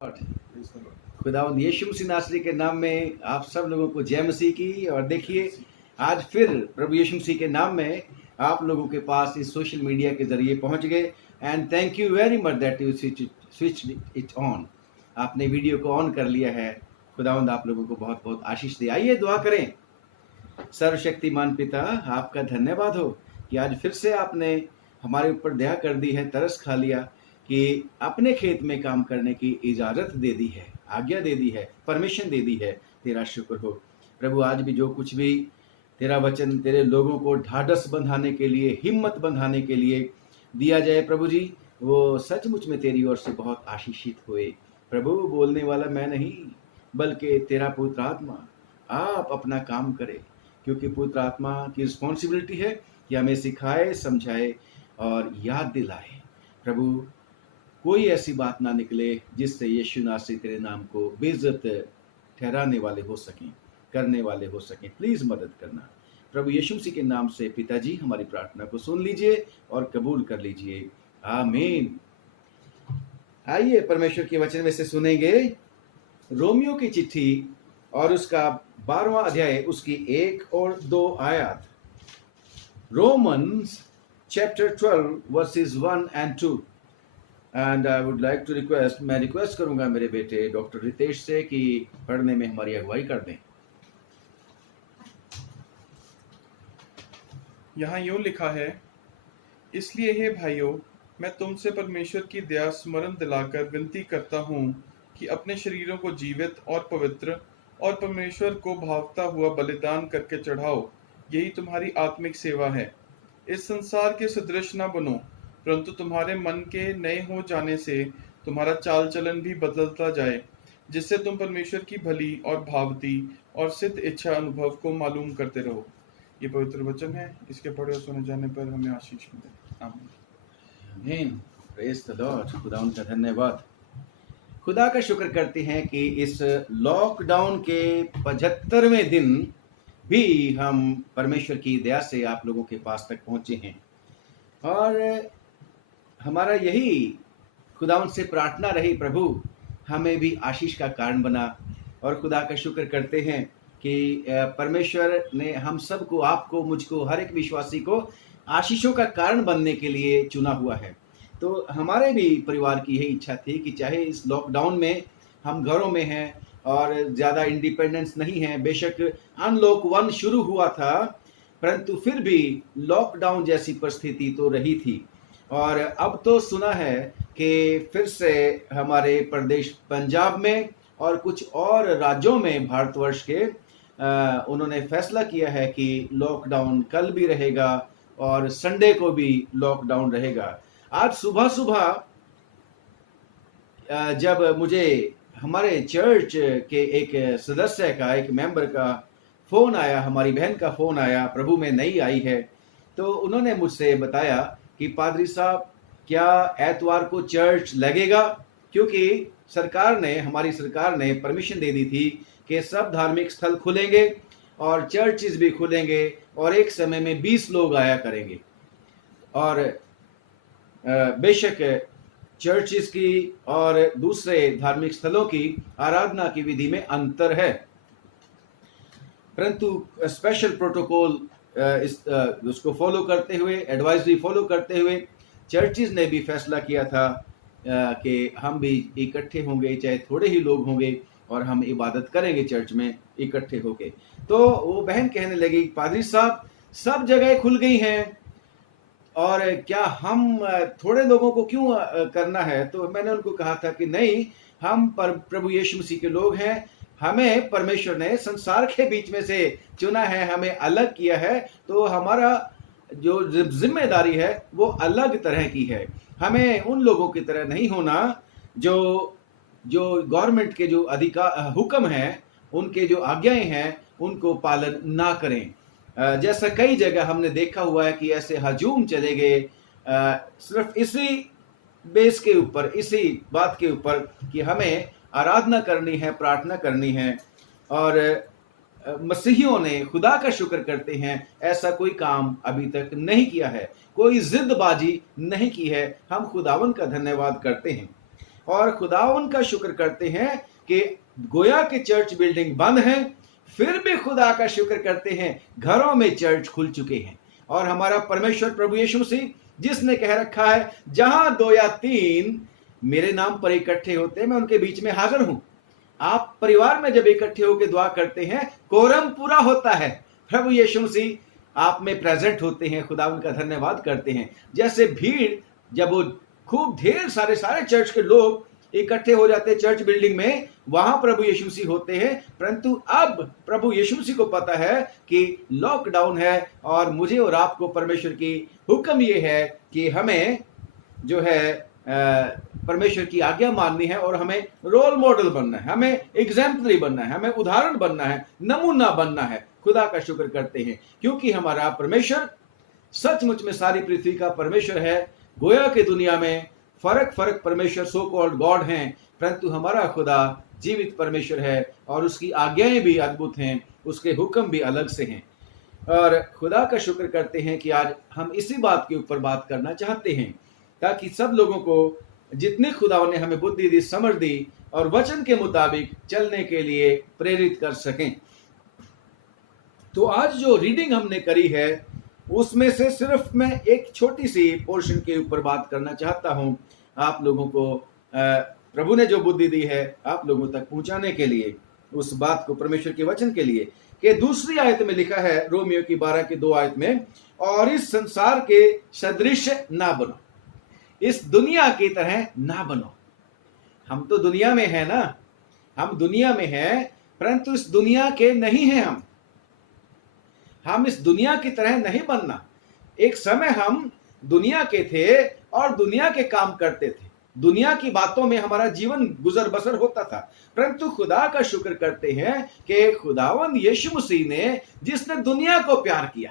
खुदावंद यीशु मसीह नासरी के नाम में आप सब लोगों को जय मसीह की। और देखिए, आज फिर प्रभु यीशु मसीह के नाम में आप लोगों के पास इस सोशल मीडिया के जरिए पहुंच गए। And thank you very much that you switch it on. आपने वीडियो को ऑन कर लिया है। खुदावंद आप लोगों को बहुत बहुत आशीष दे। आइए दुआ करें। सर्वशक्तिमान पिता, आपका धन्यवाद हो कि आज फिर से आपने हमारे ऊपर दया कर दी है, तरस खा लिया कि अपने खेत में काम करने की इजाज़त दे दी है, आज्ञा दे दी है, परमिशन दे दी है। तेरा शुक्र हो प्रभु। आज भी जो कुछ भी तेरा वचन तेरे लोगों को ढाढ़स बंधाने के लिए, हिम्मत बंधाने के लिए दिया जाए प्रभु जी, वो सचमुच में तेरी ओर से बहुत आशीषित हुए। प्रभु, बोलने वाला मैं नहीं बल्कि तेरा पुत्र आत्मा आप अपना काम करे, क्योंकि पुत्र आत्मा की रिस्पॉन्सिबिलिटी है कि हमें सिखाए, समझाए और याद दिलाए। प्रभु, कोई ऐसी बात ना निकले जिससे यीशु नासरी तेरे नाम को बेइज्जत ठहराने वाले हो सकें, करने वाले हो सकें। प्लीज मदद करना प्रभु यीशु मसीह के नाम से। पिताजी, हमारी प्रार्थना को सुन लीजिए और कबूल कर लीजिए। आमीन। आइए परमेश्वर के वचन में से सुनेंगे रोमियो की चिट्ठी और उसका 12वां अध्याय, उसकी 1 और 2 आयत। Romans chapter 12 verses 1 and 2। And I would like to request, मैं रिक्वेस्ट करूंगा मेरे बेटे डॉक्टर रितेश से कि पढ़ने में हमारी अगुवाई कर दें। यहाँ यूं लिखा है, इसलिए हे भाइयों, मैं तुमसे परमेश्वर की दया स्मरण दिलाकर विनती करता हूँ कि अपने शरीरों को जीवित और पवित्र और परमेश्वर को भावता हुआ बलिदान करके चढ़ाओ, यही तुम्हारी आत्मिक सेवा है। इस संसार के सदृश न बनो, परंतु तुम्हारे मन के नए हो जाने से तुम्हारा चाल चलन भी बदलता जाए, जिससे तुम परमेश्वर की भली और भावती और सिद्ध इच्छा अनुभव को मालूम करते रहो। ये पवित्र वचन है, इसके पढ़े और सुने जाने पर हमें आशीष मिले। आमीन। Praise the Lord. खुदा उनका धन्यवाद। खुदा का शुक्र करते हैं कि इस लॉकडाउन के 75वें दिन भी हम परमेश्वर की दया से आप लोगों के पास तक पहुंचे हैं। और हमारा यही खुदा उनसे प्रार्थना रही, प्रभु हमें भी आशीष का कारण बना। और खुदा का शुक्र करते हैं कि परमेश्वर ने हम सबको, आपको, मुझको, हर एक विश्वासी को आशीषों का कारण बनने के लिए चुना हुआ है। तो हमारे भी परिवार की यही इच्छा थी कि चाहे इस लॉकडाउन में हम घरों में हैं और ज़्यादा इंडिपेंडेंस नहीं है, बेशक अनलॉक 1 शुरू हुआ था, परंतु फिर भी लॉकडाउन जैसी परिस्थिति तो रही थी। और अब तो सुना है कि फिर से हमारे प्रदेश पंजाब में और कुछ और राज्यों में भारतवर्ष के उन्होंने फैसला किया है कि लॉकडाउन कल भी रहेगा और संडे को भी लॉकडाउन रहेगा। आज सुबह सुबह जब मुझे हमारे चर्च के एक सदस्य का, एक मेंबर का फ़ोन आया, हमारी बहन का फ़ोन आया, प्रभु में नई आई है, तो उन्होंने मुझसे बताया कि पादरी साहब, क्या एतवार को चर्च लगेगा? क्योंकि सरकार ने, हमारी सरकार ने परमिशन दे दी थी कि सब धार्मिक स्थल खुलेंगे और चर्चेस भी खुलेंगे और एक समय में 20 लोग आया करेंगे। और बेशक चर्चेस की और दूसरे धार्मिक स्थलों की आराधना की विधि में अंतर है, परंतु स्पेशल प्रोटोकॉल उसको फॉलो करते हुए, एडवाइजरी फॉलो करते हुए चर्चेस ने भी फैसला किया था कि हम भी इकट्ठे होंगे, चाहे थोड़े ही लोग होंगे, और हम इबादत करेंगे चर्च में इकट्ठे होके। तो वो बहन कहने लगी, पादरी साहब सब जगह खुल गई हैं और क्या हम थोड़े लोगों को क्यों करना है? तो मैंने उनको कहा था कि नहीं, हम प्रभु यीशु मसीह के लोग हैं, हमें परमेश्वर ने संसार के बीच में से चुना है, हमें अलग किया है, तो हमारा जो जिम्मेदारी है वो अलग तरह की है। हमें उन लोगों की तरह नहीं होना जो गवर्नमेंट के जो अधिकार, हुक्म हैं, उनके जो आज्ञाएं हैं, उनको पालन ना करें। जैसा कई जगह हमने देखा हुआ है कि ऐसे हजूम चले गए सिर्फ इसी बेस के ऊपर, इसी बात के ऊपर कि हमें आराधना करनी है, प्रार्थना करनी है। और मसीहियों ने, खुदा का शुक्र करते हैं, ऐसा कोई काम अभी तक नहीं किया है, कोई जिद्दबाजी नहीं की है। हम खुदावन का धन्यवाद करते हैं। और खुदावन का शुक्र करते हैं कि गोया के चर्च बिल्डिंग बंद है, फिर भी खुदा का शुक्र करते हैं घरों में चर्च खुल चुके हैं। और हमारा परमेश्वर प्रभु यीशु मसीह जिसने कह रखा है जहां 2 या 3 मेरे नाम पर इकट्ठे होते हैं मैं उनके बीच में हाजिर हूं। आप परिवार में जब इकट्ठे होकर दुआ करते हैं कोरम पूरा होता है। प्रभु यीशु मसीह आप में प्रेजेंट होते हैं, खुदा उनका धन्यवाद करते हैं। जैसे भीड़ जब वो खूब ढेर सारे चर्च के लोग इकट्ठे हो जाते हैं चर्च बिल्डिंग में, वहां प्रभु यीशु मसीह होते हैं। परंतु अब प्रभु यीशु मसीह को पता है कि लॉकडाउन है और मुझे और आपको परमेश्वर की हुक्म ये है कि हमें जो है परमेश्वर की आज्ञा माननी है और हमें रोल मॉडल बनना है, हमें एग्जाम्पलरी बनना है, हमें उदाहरण बनना है, नमूना बनना है। खुदा का शुक्र करते हैं क्योंकि हमारा परमेश्वर सचमुच में सारी पृथ्वी का परमेश्वर है। गोया की दुनिया में फर्क परमेश्वर सो कॉल्ड गॉड हैं, परंतु हमारा खुदा जीवित परमेश्वर है और उसकी आज्ञाएं भी अद्भुत हैं, उसके हुक्म भी अलग से हैं। और खुदा का शुक्र करते हैं कि आज हम इसी बात के ऊपर बात करना चाहते हैं ताकि सब लोगों को जितने खुदा ने हमें बुद्धि दी, समझ दी और वचन के मुताबिक चलने के लिए प्रेरित कर सकें। तो आज जो रीडिंग हमने करी है उसमें से सिर्फ मैं एक छोटी सी पोर्शन के ऊपर बात करना चाहता हूं, आप लोगों को प्रभु ने जो बुद्धि दी है आप लोगों तक पहुंचाने के लिए, उस बात को परमेश्वर के वचन के लिए। कि दूसरी आयत में लिखा है रोमियो की 12 की 2 आयत में, और इस संसार के सदृश ना बनो, इस दुनिया की तरह ना बनो। हम तो दुनिया में है ना, हम दुनिया में हैं परंतु इस दुनिया के नहीं हैं। हम इस दुनिया की तरह नहीं बनना। एक समय हम दुनिया के थे और दुनिया के काम करते थे, दुनिया की बातों में हमारा जीवन गुजर बसर होता था। परंतु खुदा का शुक्र करते हैं कि खुदावंद यीशु मसीह ने, जिसने दुनिया को प्यार किया,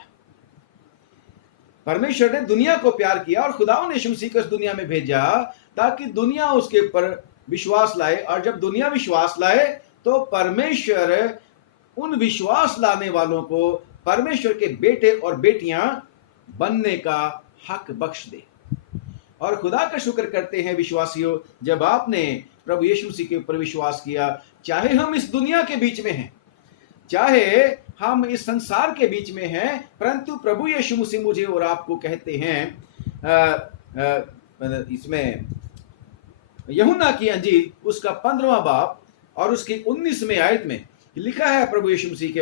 परमेश्वर ने दुनिया को प्यार किया और खुदावंद यीशु मसीह को इस दुनिया में भेजा ताकि दुनिया उसके ऊपर विश्वास लाए। और जब दुनिया विश्वास लाए तो परमेश्वर उन विश्वास लाने वालों को परमेश्वर के बेटे और बेटियां बनने का हक बख्श दे। और खुदा का शुक्र करते हैं विश्वासियों, जब आपने प्रभु यीशु मसीह के ऊपर विश्वास किया, चाहे हम इस दुनिया के बीच में हैं, चाहे हम इस संसार के बीच में हैं, परंतु प्रभु यीशु मसीह मुझे और आपको कहते हैं इसमें यूहन्ना की अंजील उसका 15वां बाब और उसकी 19वें आयत में लिखा है, प्रभु यीशु मसीह के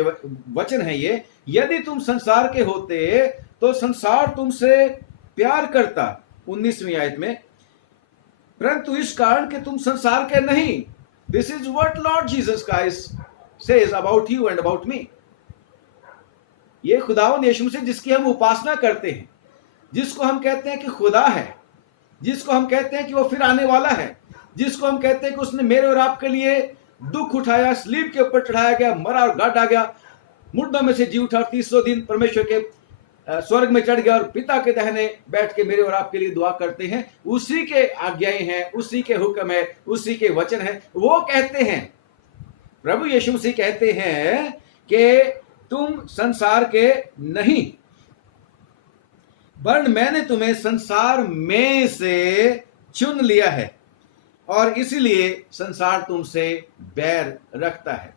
वचन है ये, यदि तुम संसार के होते तो संसार तुमसे प्यार करता। 19वीं आयत में, परंतु इस कारण कि तुम संसार के नहीं। This is what Lord Jesus Christ says about you and about me. ये खुदावंद यीशु मसीह जिसकी हम उपासना करते हैं, जिसको हम कहते हैं कि खुदा है, जिसको हम कहते हैं कि वो फिर आने वाला है, जिसको हम कहते हैं कि उसने मेरे और आपके लिए दुख उठाया, स्लीब के ऊपर चढ़ाया गया, मरा और गाटा गया, मुर्दों में से जी उठा और 300 दिन परमेश्वर के स्वर्ग में चढ़ गया और पिता के दाहिने बैठ के मेरे और आपके लिए दुआ करते हैं। उसी के आज्ञाएं हैं, उसी के हुक्म है, उसी के वचन है। वो कहते हैं, प्रभु यीशु मसीह कहते हैं कि तुम संसार के नहीं, वरन मैंने तुम्हें संसार में से चुन लिया है और इसीलिए संसार तुमसे बैर रखता है।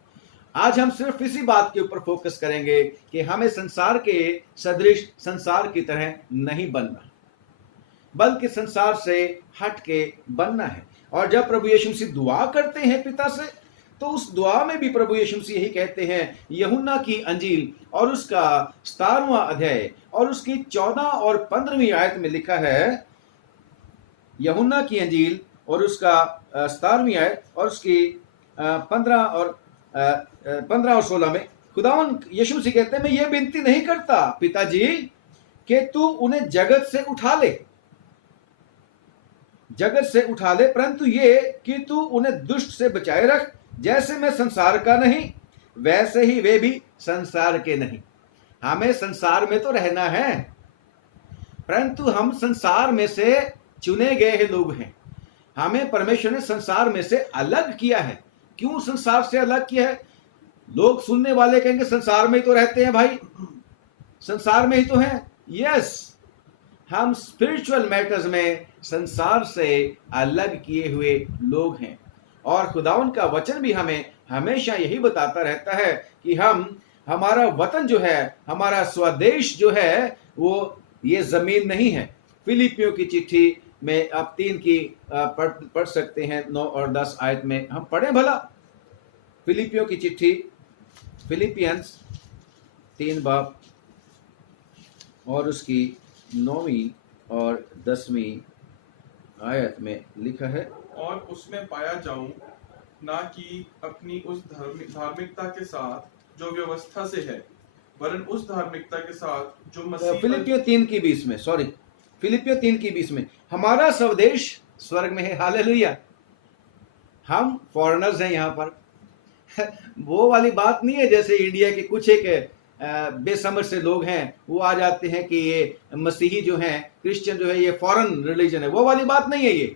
आज हम सिर्फ इसी बात के ऊपर फोकस करेंगे कि हमें संसार के सदृश, संसार की तरह नहीं बनना, बल्कि संसार से हट के बनना है। और जब प्रभु यीशु मसीह दुआ करते हैं पिता से, तो उस दुआ में भी प्रभु यीशु मसीह यही कहते हैं। यूहन्ना की अंजील और उसका 17वां अध्याय और उसकी 14 और 15वीं आयत में लिखा है, यूहन्ना की अंजील और उसका 17वीं आयत और उसकी 15 और 16 में खुदावंद यीशु मसीह कहते हैं, मैं ये विनती नहीं करता पिताजी कि तू उन्हें जगत से उठा ले, परंतु ये कि तू उन्हें दुष्ट से बचाए रख। जैसे मैं संसार का नहीं, वैसे ही वे भी संसार के नहीं। हमें संसार में तो रहना है, परंतु हम संसार में से चुने गए लोग हैं। हमें परमेश्वर ने संसार में से अलग किया है। क्यों संसार से अलग किया है? लोग सुनने वाले कहेंगे संसार में ही तो रहते हैं भाई, संसार में ही तो हैं। यस, हम स्पिरिचुअल मैटर्स में संसार से अलग किए हुए लोग हैं। और खुदावन का वचन भी हमें हमेशा यही बताता रहता है कि हमारा वतन जो है, हमारा स्वदेश जो है, वो ये जमीन नहीं है। फिलिपियों की चिट्ठी में आप 3 की पढ़ सकते हैं, 9 और 10 आयत में हम पढ़ें भला। फिलिपियों की चिट्ठी, फिलिपियंस 3 बाब और उसकी 9वीं और 10वीं आयत में लिखा है, और उसमें पाया जाऊं, ना कि अपनी उस धार्मिकता के साथ जो व्यवस्था से है, वरन उस धार्मिकता के साथ जो मसीह फिलिपियों 3 की 20 में, सॉरी, फिलिपियों 3 की 20 में, हमारा स्वदेश स्वर्ग में है। हालेलुया। हम फॉरेनर्स हैं यहाँ पर। वो वाली बात नहीं है जैसे इंडिया के कुछ एक बेसमझ से लोग हैं, वो आ जाते हैं कि ये मसीही जो हैं, क्रिश्चियन जो है, ये फॉरेन रिलीजन है। वो वाली बात नहीं है ये,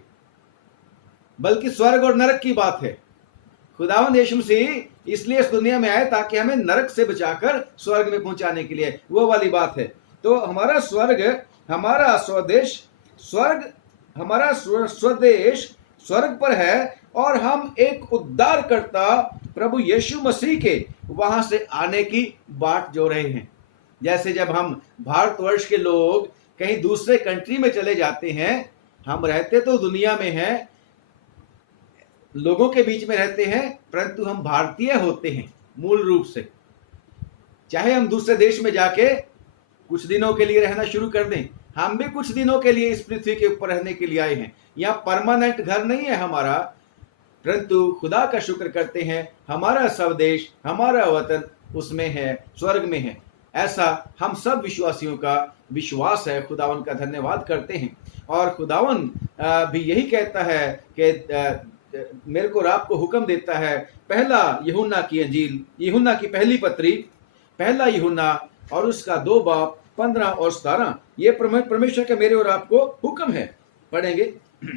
बल्कि स्वर्ग और नरक की बात है। खुदावंद यीशु मसीह इसलिए इस दुनिया में आए ताकि हमें नरक से बचाकर स्वर्ग में पहुंचाने के लिए, वो वाली बात है। तो हमारा स्वर्ग, हमारा स्वदेश स्वर्ग, हमारा स्वदेश स्वर्ग पर है, और हम एक उद्धारकर्ता प्रभु यीशु मसीह के वहां से आने की बाट जो रहे हैं। जैसे जब हम भारतवर्ष के लोग कहीं दूसरे कंट्री में चले जाते हैं, हम रहते तो दुनिया में हैं, लोगों के बीच में रहते हैं, परंतु हम भारतीय होते हैं मूल रूप से। चाहे हम दूसरे देश में जाके कुछ दिनों के लिए रहना शुरू कर दें, हम भी कुछ दिनों के लिए इस पृथ्वी के ऊपर रहने के लिए आए हैं। यहाँ परमानेंट घर नहीं है हमारा, परंतु खुदा का शुक्र करते हैं, हमारा स्वदेश, हमारा वतन उसमें है, स्वर्ग में है। ऐसा हम सब विश्वासियों का विश्वास है। खुदावन का धन्यवाद करते हैं। और खुदावन भी यही कहता है कि मेरे को रात को हुक्म देता है, पहला यूहन्ना की अंजील, यूहन्ना की पहली पत्री, पहला यूहन्ना और उसका 2 बाब 15 और 17, ये परमेश्वर का मेरे और आपको हुक्म है। पढ़ेंगे।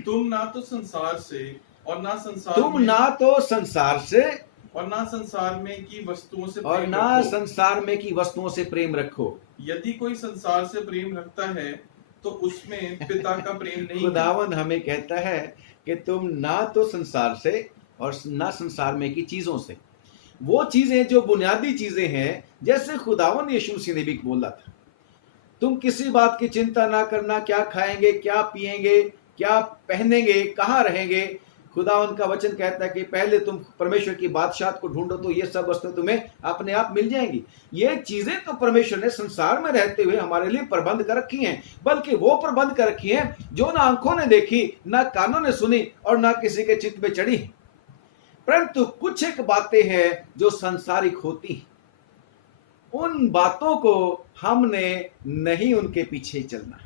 तुम ना तो संसार से और ना संसार तुम में, ना तो संसार से और ना संसार में की वस्तुओं से और प्रेम ना रखो। संसार में की वस्तुओं से प्रेम रखो। यदि कोई संसार से प्रेम रखता है तो उसमें पिता का प्रेम नहीं है। खुदावंद हमें कहता है कि तुम ना तो संसार से और ना संसार में की चीजों से, वो चीजें जो बुनियादी चीजें हैं, जैसे खुदावंद यीशु मसीह ने भी बोला था, तुम किसी बात की चिंता ना करना, क्या खाएंगे, क्या पिएंगे, क्या पहनेंगे, कहाँ रहेंगे। खुदावंद का वचन कहता है कि पहले तुम परमेश्वर की बादशाहत को ढूंढो तो ये सब वस्तुएं तुम्हें अपने आप मिल जाएंगी। ये चीजें तो परमेश्वर ने संसार में रहते हुए हमारे लिए प्रबंध कर रखी हैं, बल्कि वो प्रबंध कर रखी हैं जो ना आंखों ने देखी, ना कानों ने सुनी और ना किसी के चित्त में चढ़ी। परंतु कुछ एक बातें हैं जो संसारिक होती हैं, उन बातों को हमने नहीं उनके पीछे चलना।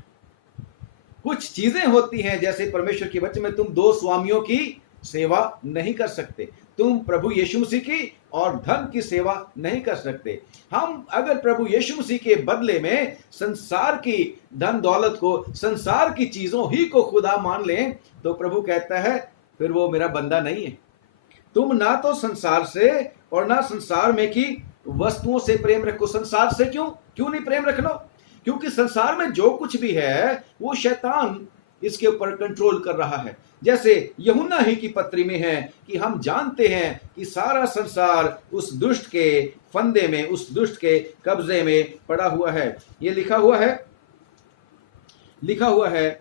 कुछ चीजें होती हैं, जैसे परमेश्वर के वचन में तुम 2 स्वामियों की सेवा नहीं कर सकते, तुम प्रभु यीशु मसीह की और धन की सेवा नहीं कर सकते। हम अगर प्रभु यीशु मसीह के बदले में संसार की धन दौलत को, संसार की चीजों ही को खुदा मान लें, तो प्रभु कहता है फिर वो मेरा बंदा नहीं है। तुम ना तो संसार से और ना संसार में की वस्तुओं से प्रेम रखो। संसार से क्यों नहीं प्रेम रख लो? क्योंकि संसार में जो कुछ भी है वो शैतान इसके ऊपर कंट्रोल कर रहा है। जैसे यूहन्ना ही की पत्री में है कि हम जानते हैं कि सारा संसार उस दुष्ट के फंदे में, उस दुष्ट के कब्जे में पड़ा हुआ है। ये लिखा हुआ है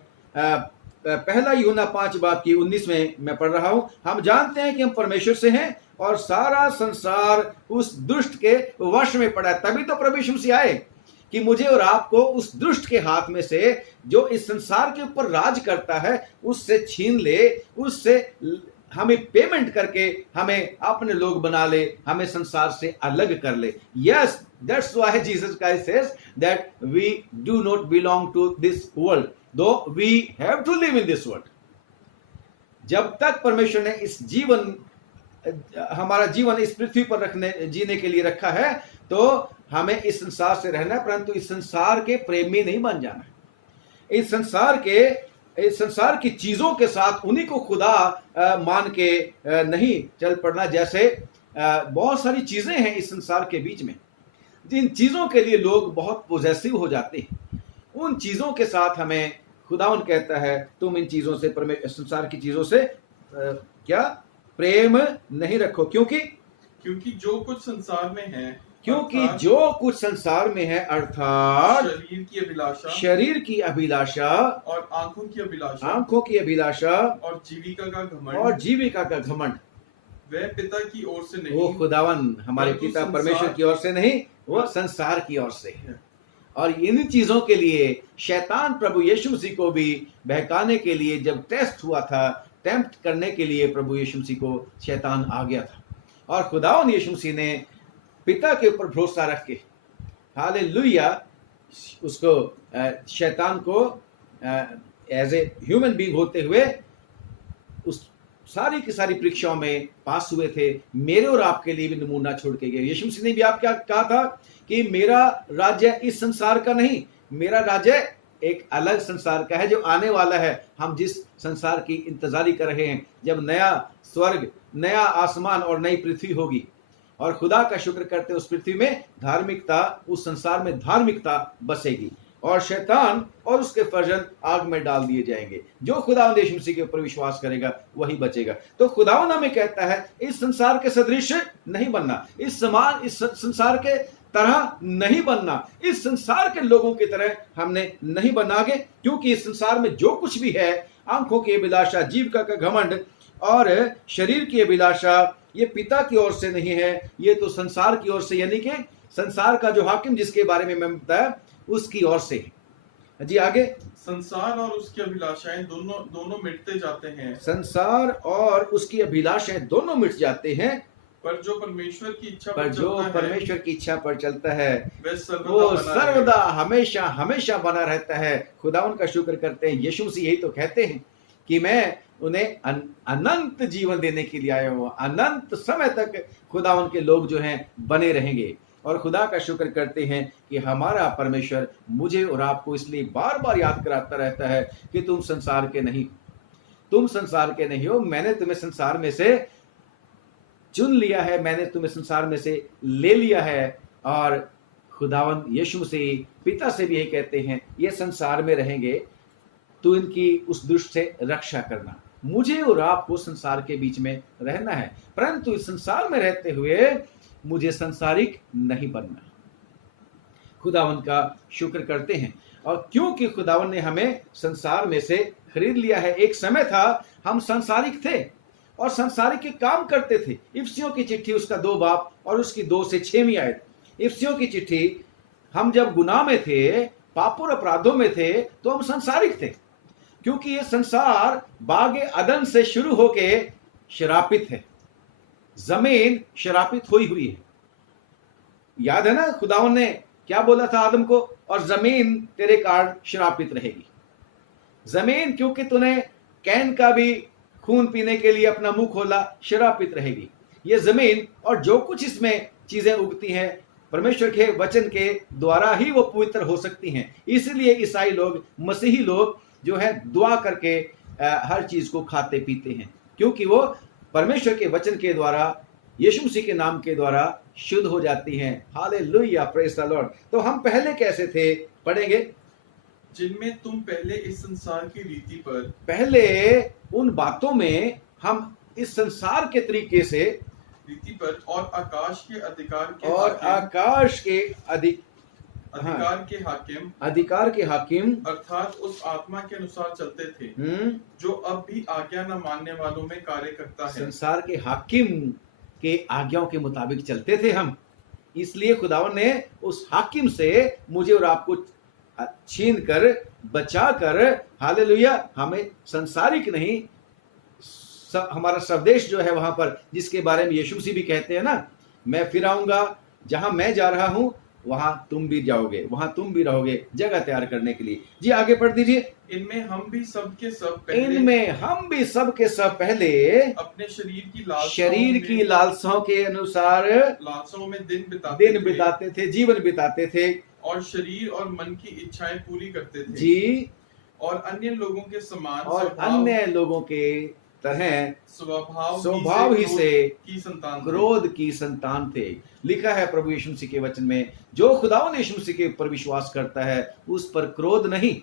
पहला यूहन्ना 5 बाब की 19 में मैं पढ़ रहा हूं। हम जानते हैं कि हम परमेश्वर से हैं और सारा संसार उस दुष्ट के वश में पड़ा है। तभी तो प्रभु यीशु मसीह आए कि मुझे और आपको उस दुष्ट के हाथ में से, जो इस संसार के ऊपर राज करता है, उससे छीन ले, उससे हमें पेमेंट करके हमें अपने लोग बना ले, हमें संसार से अलग कर ले। Yes, that's why Jesus Christ says that we do not belong to this world, though we have to live in this world. जब तक परमेश्वर ने इस जीवन, हमारा जीवन इस पृथ्वी पर जीने के लिए रखा है, तो हमें इस संसार से रहना है, परंतु इस संसार के प्रेमी नहीं बन जाना। इस संसार की चीजों के साथ उन्हीं को खुदा मान के नहीं चल पड़ना। जैसे बहुत सारी चीजें हैं इस संसार के बीच में, जिन चीजों के लिए लोग बहुत पोजेसिव हो जाते हैं, उन चीजों के साथ हमें खुदावन कहता है तुम इन चीजों से संसार की चीजों से क्या प्रेम नहीं रखो, क्योंकि जो कुछ संसार में है, क्योंकि अर्थात जो कुछ संसार में है अर्थात शरीर की अभिलाषा और आंखों की अभिलाषा और जीविका का घमंड वह पिता की ओर से नहीं, वो खुदावन हमारे परंतु पिता संसार परमेश्वर की ओर से नहीं, वो संसार की ओर से है। और इन चीजों के लिए शैतान प्रभु यीशु मसीह को भी बहकाने के लिए जब टेस्ट हुआ था, टेम्प्ट करने के लिए प्रभु यीशु मसीह को शैतान आ गया था, और खुदावन यीशु मसीह ने पिता के ऊपर भरोसा रख के हालेलुया उसको शैतान को एज ए ह्यूमन बीइंग होते हुए उस सारी की सारी परीक्षाओं में पास हुए थे। मेरे और आपके लिए भी नमूना छोड़ के गए। यीशु मसीह ने भी आप क्या कहा था कि मेरा राज्य इस संसार का नहीं, मेरा राज्य एक अलग संसार का है जो आने वाला है। हम जिस संसार की इंतजारी कर रहे हैं, जब नया स्वर्ग, नया आसमान और नई पृथ्वी होगी, और खुदा का शुक्र करते उस पृथ्वी में धार्मिकता, उस संसार में धार्मिकता बसेगी, और शैतान और उसके फर्जंद आग में डाल दिए जाएंगे। जो खुदावंद यीशु मसीह के ऊपर विश्वास करेगा वही बचेगा। तो खुदावंद हमें कहता है इस संसार के सदृश नहीं बनना, इस संसार के तरह नहीं बनना, इस संसार के लोगों की तरह हमने नहीं बनना गे, क्योंकि इस संसार में जो कुछ भी है, आंखों की अभिलाषा, जीविका का घमंड और शरीर की अभिलाषा, ये पिता की ओर से नहीं है, ये तो संसार की ओर से, यानी कि संसार का जो हाकिम जिसके बारे में मैं बताया उसकी ओर से है। जी आगे। संसार और उसकी अभिलाषाएं दोनों मिटते जाते हैं। संसार और उसकी अभिलाषाएं दोनों मिट जाते हैं, पर जो परमेश्वर की इच्छा पर चलता है वो सर्वदा हमेशा हमेशा बना रहता है। खुदावन का शुक्र करते हैं। यीशु मसीह यही तो कहते हैं कि मैं उन्हें अनंत जीवन देने के लिए आया हूँ। अनंत समय तक खुदावन के लोग जो हैं बने रहेंगे। और खुदा का शुक्र करते हैं कि हमारा परमेश्वर मुझे और आपको इसलिए बार बार याद कराता रहता है कि तुम संसार के नहीं, तुम संसार के नहीं हो, मैंने तुम्हें संसार में से चुन लिया है, मैंने तुम्हें संसार में से ले लिया है। और खुदावन यीशु से पिता से भी यही कहते हैं, ये संसार में रहेंगे तो इनकी उस दुष्ट से रक्षा करना। मुझे और आपको संसार के बीच में रहना है, परंतु इस संसार में रहते हुए मुझे संसारिक नहीं बनना। खुदावन का शुक्र करते हैं। और क्योंकि खुदावन ने हमें संसार में से खरीद लिया है। एक समय था हम संसारिक थे और संसारिक के काम करते थे। इफिसियों की चिट्ठी उसका 2 बाब और उसकी 2 से 6वीं आयत। इफिसियों की चिट्ठी, हम जब गुनाह में थे, पाप और अपराधों में थे, तो हम संसारिक थे, क्योंकि ये संसार बागे अदन से शुरू होके शरापित है। जमीन शरापित हुई है। याद है ना, खुदावन ने क्या बोला था आदम को, और जमीन तेरे कारण शरापित रहेगी। जमीन क्योंकि तूने कैन का भी खून पीने के लिए अपना मुंह खोला, शरापित रहेगी। ये जमीन और जो कुछ इसमें चीजें उगती हैं, परमेश्वर के वचन के द्वारा ही वो पवित्र हो सकती हैं। इसलिए ईसाई लोग, मसीही लोग जो है दुआ करके हर चीज को खाते पीते हैं, क्योंकि वो परमेश्वर के वचन के द्वारा, यीशु मसीह के नाम के द्वारा शुद्ध हो जाती हैं। Hallelujah, praise the Lord. तो हम पहले कैसे थे, पढ़ेंगे। जिनमें तुम पहले इस संसार की रीति पर, पहले उन बातों में हम इस संसार के तरीके से रीति पर और आकाश के अधिकार के हाकिम अर्थात उस आत्मा के अनुसार चलते थे, जो अब भी आज्ञा न मानने वालों में कार्य करता है। संसार के हाकिम के आज्ञाओं के मुताबिक चलते थे हम। इसलिए खुदावन ने उस हाकिम से मुझे और आपको छीन कर, बचा कर, हालेलुया, हमें संसारिक नहीं, हमारा स्वदेश जो है वहां पर, जिसके बारे में यीशु मसीह भी कहते हैं ना, मैं फिर आऊंगा, जहां मैं जा रहा हूं वहां तुम भी जाओगे, वहां तुम भी रहोगे, जगह तैयार करने के लिए। जी आगे पढ़ दीजिए। इनमें हम भी सब के सब पहले अपने शरीर की लालसाओं के अनुसार लालसाओं में दिन बिताते थे, जीवन बिताते थे, और शरीर और मन की इच्छाएं पूरी करते थे। जी। और अन्य लोगों के तरह स्वभाव ही से की संतान थे। क्रोध की संतान थे। लिखा है प्रभु यीशु मसीह के वचन में, जो खुदावंद यीशु मसीह के ऊपर विश्वास करता है उस पर क्रोध नहीं,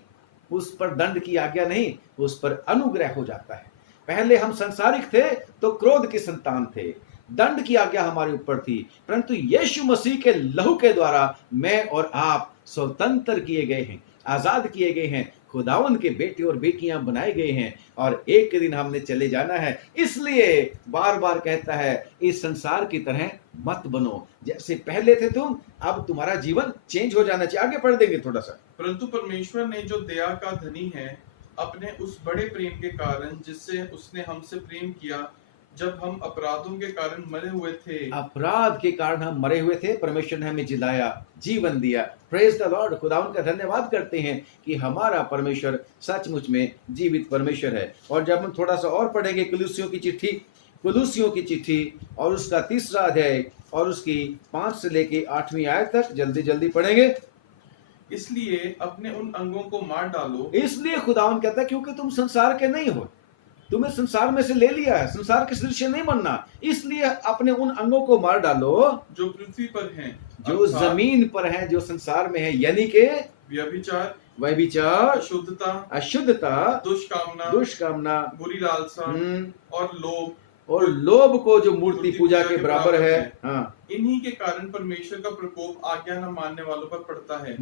उस पर दंड की आज्ञा नहीं, उस पर अनुग्रह हो जाता है। पहले हम संसारिक थे तो क्रोध के संतान थे, दंड की आज्ञा हमारे ऊपर थी, परंतु यीशु मसीह के लहू के द्वारा मैं और आप स्वतंत्र किए गए हैं, आजाद किए गए हैं, खुदावंद के बेटे और बेटियां बनाए गए हैं और एक दिन हमने चले जाना है। इसलिए बार बार कहता है इस संसार की तरह मत बनो, जैसे पहले थे तुम, अब तुम्हारा जीवन चेंज हो जाना चाहिए। आगे पढ़ देंगे थोड़ा सा। परंतु परमेश्वर ने जो दया का धनी है, अपने उस बड़े प्रेम के कारण जिससे उसने हमसे प्रेम किया, जब हम अपराधों के कारण मरे हुए थे, अपराध के कारण हम मरे हुए थे, परमेश्वर ने हमें जिलाया, जीवन दिया। Praise the Lord. खुदावंद का धन्यवाद करते हैं कि हमारा परमेश्वर सचमुच में जीवित परमेश्वर है। और जब हम थोड़ा सा और पढ़ेंगे कुलुसियों की चिट्ठी और उसका 3रा अध्याय और उसकी 5 से लेके 8वीं आयत तक जल्दी जल्दी पढ़ेंगे। इसलिए अपने उन अंगों को मार डालो। इसलिए खुदावंद कहता है क्योंकि तुम संसार के नहीं हो, तुम्हें संसार में से ले लिया है, संसार के सदृश नहीं बनना, इसलिए अपने उन अंगों को मार डालो जो पृथ्वी पर हैं, जो जमीन पर हैं, जो संसार में है, यानी के व्यभिचार, अशुद्धता, दुष्कामना, बुरी लालसा और लोभ को जो मूर्ति पूजा के बराबर है। हाँ, इन्हीं के कारण परमेश्वर का प्रकोप आज्ञा न मानने वालों पर पड़ता है।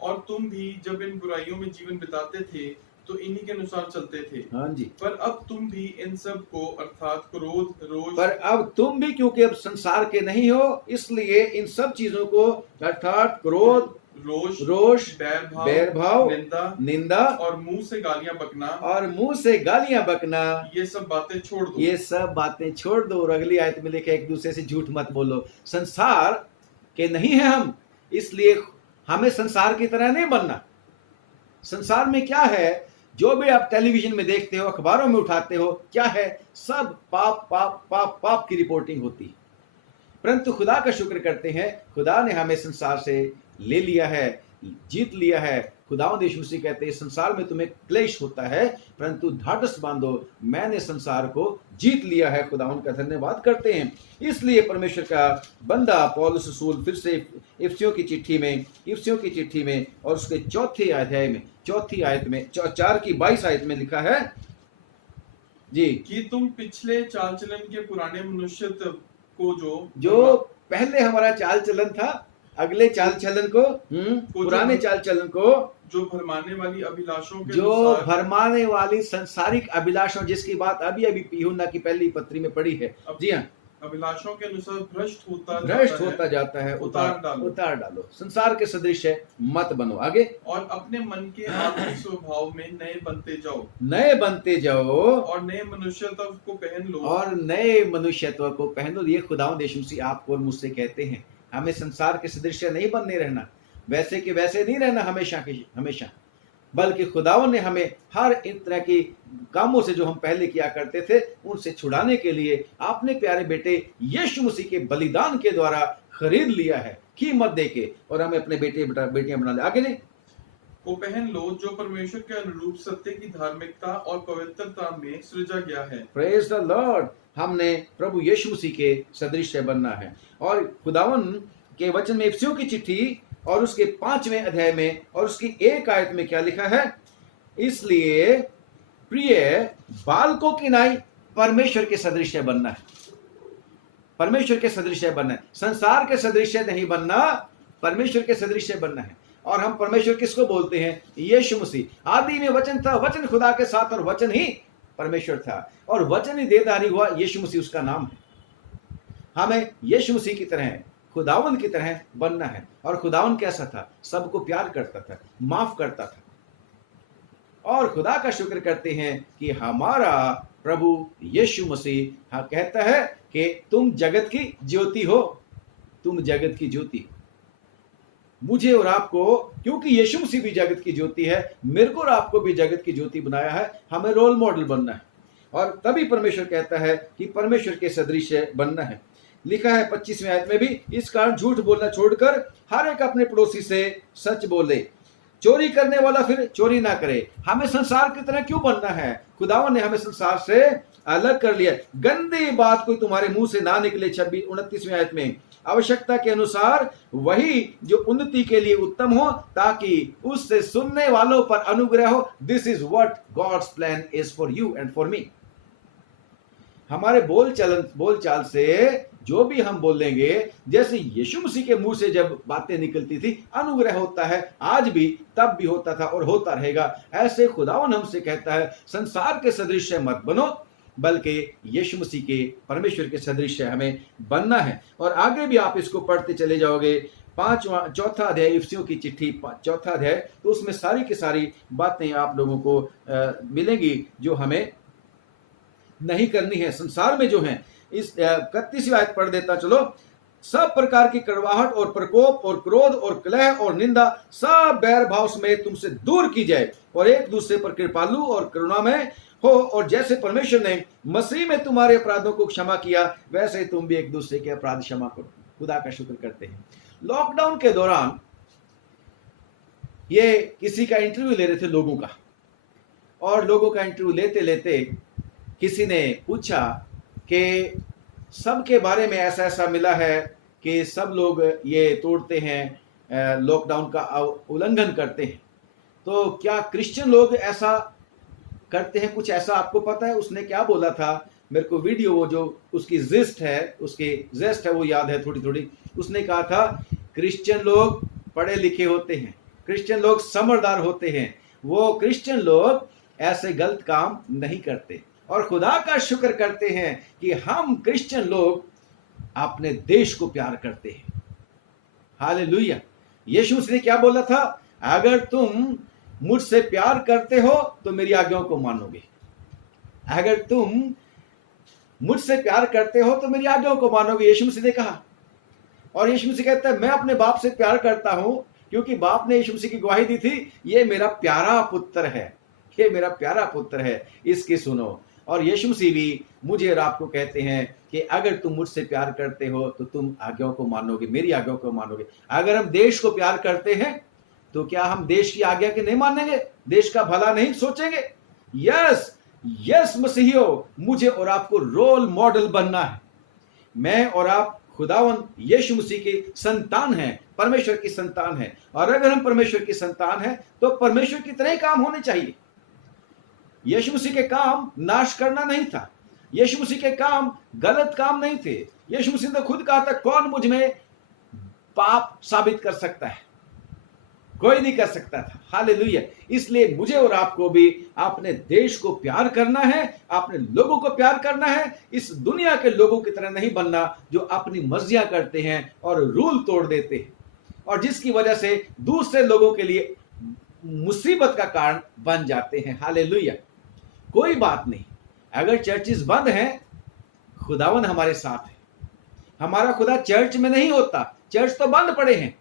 और तुम भी जब इन बुराइयों में जीवन बिताते थे तो इन्हीं के अनुसार चलते थे। हाँ जी। पर अब तुम भी इन सब को अर्थात क्रोध, रोष, पर अब तुम भी क्योंकि अब संसार के नहीं हो, इसलिए इन सब चीजों को अर्थात क्रोध, रोष, बैर भाव, निंदा और मुंह से गालियां बकना, ये सब बातें छोड़ दो। और अगली आयत में लिखा है एक दूसरे से झूठ मत बोलो। संसार के नहीं है हम, इसलिए हमें संसार की तरह नहीं बनना। संसार में क्या है, जो भी आप टेलीविजन में देखते हो, अखबारों में उठाते हो, क्या है, सब पाप पाप पाप पाप की रिपोर्टिंग होती है। परंतु खुदा का शुक्र करते हैं, खुदा ने हमें संसार से ले लिया है, जीत लिया है। खुदावंद यीशु मसीह कहते हैं संसार में तुम्हें क्लेश होता है, परंतु ढाढ़स बांधो, मैंने संसार को जीत लिया है। खुदावंद का धन्यवाद करते हैं। इसलिए परमेश्वर का बंदा पौलुस रसूल फिर से इफिसियों की चिट्ठी में और उसके 4थे अध्याय में 4th आयत में 4 की 22 आयत में लिखा है जी कि तुम पिछले चाल चलन के पुराने मनुष्यत्व को जो पहले हमारा चाल चलन था, अगले चाल चलन को, पुराने चाल चलन को, जो भरमाने वाली संसारिक अभिलाषों, जिसकी बात अभी यूहन्ना की पहली पत्री में पढ़ी है। जी हाँ, अभिलाषों के अनुसार भ्रष्ट होता जाता है। उतार डालो। संसार के सदृश मत बनो। आगे, और अपने मन के आत्मिक स्वभाव में नए बनते जाओ और नए मनुष्यत्व को पहन लो। ये खुदावंद यीशु मसीह आपको और मुझसे कहते हैं, हमें संसार के सदृश नहीं बनने रहना, वैसे के वैसे नहीं रहना हमेशा, बल्कि खुदावन ने हमें हर एक तरह की कामों से जो हम पहले किया करते थे उनसे छुड़ाने के लिए अपने प्यारे बेटे यीशु मसीह के बलिदान के द्वारा खरीद लिया है, कीमत देके, और हमें अपने बेटियां बना ले। आगे नहीं, वो पहन लो जो परमेश्वर के अनुरूप सत्य की धार्मिकता और पवित्रता में सृजा गया है। Praise the Lord. हमने प्रभु यीशु मसीह के सदृश बनना है। और खुदावन के वचन में इफिसियों की चिट्ठी और उसके 5वें अध्याय में और उसकी 1 आयत में क्या लिखा है, इसलिए प्रिय बालकों की नाई परमेश्वर के सदृश बनना है। परमेश्वर के सदृश बनना है, संसार के सदृश नहीं बनना, परमेश्वर के सदृश बनना है। और हम परमेश्वर किसको बोलते हैं? यीशु मसीह। आदि में वचन था, वचन खुदा के साथ और वचन ही परमेश्वर था, और वचन ही देहधारी हुआ, यीशु मसीह उसका नाम है। हमें यीशु मसीह की तरह, खुदावन की तरह बनना है। और खुदावन कैसा था? सबको प्यार करता था, माफ करता था। और खुदा का शुक्र करते हैं कि हमारा प्रभु यीशु मसीह कहता है कि तुम जगत की ज्योति हो, तुम जगत की ज्योति। मुझे और आपको, क्योंकि यीशु मसीह भी जगत की ज्योति है, मेरे को और आपको भी जगत की ज्योति बनाया है। हमें रोल मॉडल बनना है, और तभी परमेश्वर कहता है कि परमेश्वर के सदृश बनना है। लिखा है 25वें आयत में भी, इस कारण झूठ बोलना छोड़कर हर एक अपने पड़ोसी से सच बोले, चोरी करने वाला फिर चोरी ना करे। हमें संसार की तरह क्यों बनना है? खुदावन ने हमें संसार से अलग कर लिया। गंदी बात कोई तुम्हारे मुंह से ना निकले। 29वीं आयत में आवश्यकता के अनुसार वही जो उन्नति के लिए उत्तम हो, ताकि उससे सुनने वालों पर अनुग्रह हो। This is what God's plan is for you and for me. हमारे बोलचाल से जो भी हम बोलेंगे, जैसे यीशु मसीह के मुंह से जब बातें निकलती थी, अनुग्रह होता है, आज भी तब भी होता था और होता रहेगा। ऐसे खुदावन हमसे कहता है संसार के सदृश मत बनो, बल्कि यीशु मसीह के परमेश्वर के सदृश हमें बनना है। और आगे भी आप इसको पढ़ते चले जाओगे, चौथा अध्याय इफिसियों की चिट्ठी, चौथा अध्याय, तो उसमें सारी की सारी बातें आप लोगों को मिलेंगी जो हमें नहीं करनी है संसार में जो है। इस 31वीं आयत पढ़ देता चलो। सब प्रकार की कड़वाहट और प्रकोप और क्रोध और कलह और निंदा सब बैर भाव समेत तुमसे दूर की जाए, और एक दूसरे पर कृपालु और करुणामय हो, और जैसे परमेश्वर ने मसीह में तुम्हारे अपराधों को क्षमा किया, वैसे तुम भी एक दूसरे के अपराध क्षमा करो। खुदा का शुक्र करते हैं। लॉकडाउन के दौरान ये किसी का इंटरव्यू ले रहे थे लोगों का, और लोगों का इंटरव्यू लेते लेते किसी ने पूछा कि सबके बारे में ऐसा ऐसा मिला है कि सब लोग ये तोड़ते हैं, लॉकडाउन का उल्लंघन करते हैं, तो क्या क्रिश्चियन लोग ऐसा करते हैं? कुछ ऐसा आपको पता है? उसने क्या बोला था? मेरे को वीडियो वो जो उसकी जिस्ट है वो याद है थोड़ी थोड़ी। उसने कहा था क्रिश्चियन लोग पढ़े लिखे होते हैं, क्रिश्चियन लोग समझदार होते हैं, वो क्रिश्चियन लोग ऐसे गलत काम नहीं करते। और खुदा का शुक्र करते हैं कि हम क्रिश्चियन लोग अपने देश को प्यार करते हैं। हालेलुया। यीशु मसीह ने क्या बोला था? अगर तुम मुझसे प्यार करते हो तो मेरी आज्ञाओं को मानोगे। अगर तुम मुझसे प्यार करते हो तो मेरी आज्ञाओं को मानोगे, यीशु मसीह ने कहा। और यीशु मसीह कहता है मैं अपने बाप से प्यार करता हूं, क्योंकि बाप ने यीशु मसीह की गवाही दी थी, ये मेरा प्यारा पुत्र है, ये मेरा प्यारा पुत्र है, इसकी सुनो। और यीशु मसीह भी मुझे और आपको कहते हैं कि अगर तुम मुझसे प्यार करते हो तो तुम आज्ञाओं को मानोगे, मेरी आज्ञाओं को मानोगे। अगर हम देश को प्यार करते हैं तो क्या हम देश की आज्ञा के नहीं मानेंगे? देश का भला नहीं सोचेंगे? यस मसीहियों, मुझे और आपको रोल मॉडल बनना है। मैं और आप खुदावन यीशु मसीह की संतान हैं, परमेश्वर की संतान है, और अगर हम परमेश्वर की संतान हैं तो परमेश्वर की तरह ही काम होने चाहिए। यीशु मसीह के काम नाश करना नहीं था, यीशु मसीह के काम गलत काम नहीं थे। यीशु मसीह ने खुद कहा था कौन मुझ में पाप साबित कर सकता है? कोई नहीं कर सकता था। हालेलुया। इसलिए मुझे और आपको भी अपने देश को प्यार करना है, अपने लोगों को प्यार करना है। इस दुनिया के लोगों की तरह नहीं बनना जो अपनी मर्जियां करते हैं और रूल तोड़ देते हैं, और जिसकी वजह से दूसरे लोगों के लिए मुसीबत का कारण बन जाते हैं। हालेलुया। कोई बात नहीं, अगर चर्चेस बंद हैं, खुदावन हमारे साथ है। हमारा खुदा चर्च में नहीं होता, चर्च तो बंद पड़े हैं।